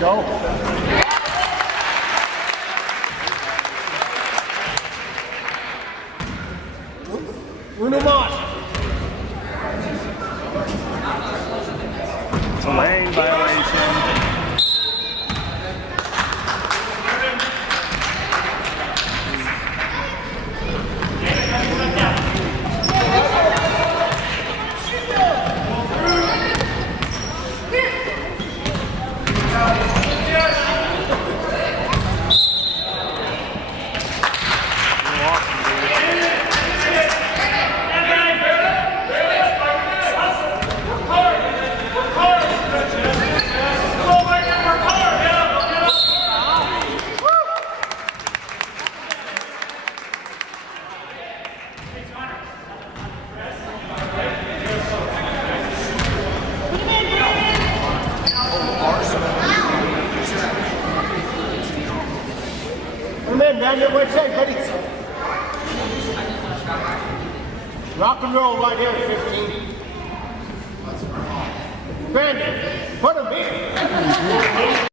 Go. Uno más. It's a lane violation. Come in, man. Your way safe, buddy. Rock and roll right here at 15. Brandon, put him in.